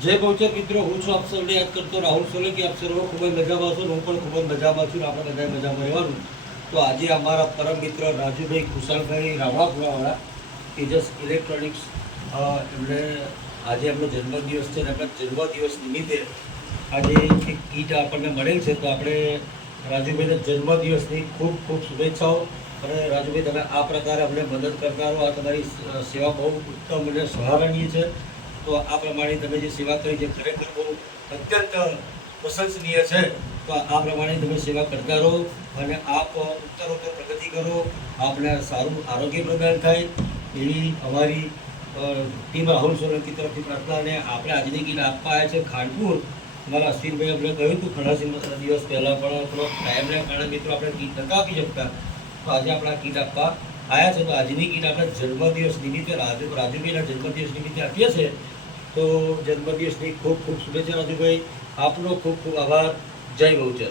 જય બહુચર મિત્રો, હું છું આપ સૌને યાદ કરતો રાહુલ સોલંકી। આપ સર્વ ખૂબ જ મજામાં છો, હું પણ ખૂબ જ મજામાં છું, આપણે બધા મજામાં રહેવાનું। તો આજે અમારા પરમ મિત્ર રાજુભાઈ ખુશાલભાઈ રાવળાપુરાવાળા તેજસ ઇલેક્ટ્રોનિક્સ, એમણે આજે એમનો જન્મદિવસ છે, અને એમના જન્મદિવસ નિમિત્તે આજે એક કીટ આપણને મળેલ છે। તો આપણે રાજુભાઈને જન્મદિવસની ખૂબ ખૂબ શુભેચ્છાઓ। અને રાજુભાઈ, તમે આ પ્રકારે અમને મદદ કરતા રહો, આ તમારી સેવા બહુ ઉત્તમ અને સરાહનીય છે। તો આ પ્રમાણે તમે જે સેવા કરી છે ખરેખર બહુ અત્યંત પ્રશંસનીય છે। તો આ પ્રમાણે તમે સેવા કરતા રહો અને આપ ઉત્તરોત્તર પ્રગતિ કરો, આપને સારું આરોગ્ય પ્રદાન થાય એવી અમારી ટીમ રાહુલ સોલંકી તરફથી પ્રાર્થના। અને આપણે આજની કીટ આપવા આવ્યા છે ખાનપુર। મારા અશ્વિનભાઈ આપણે કહ્યું હતું ઘણા દિવસ પહેલાં, પણ થોડો ટાઈમને કારણે મિત્રો આપણે કીટ નતા આપી શકતા। તો આજે આપણે આ કીટ આપવા આવ્યા છે। તો આજની કીટ આપણે જન્મદિવસ નિમિત્તે રાજુભાઈના જન્મદિવસ નિમિત્તે આપીએ છીએ। તો જન્મદિવસની ખૂબ ખૂબ શુભેચ્છા રાજુભાઈ, આપનો ખૂબ ખૂબ આભાર। જય બહુચર।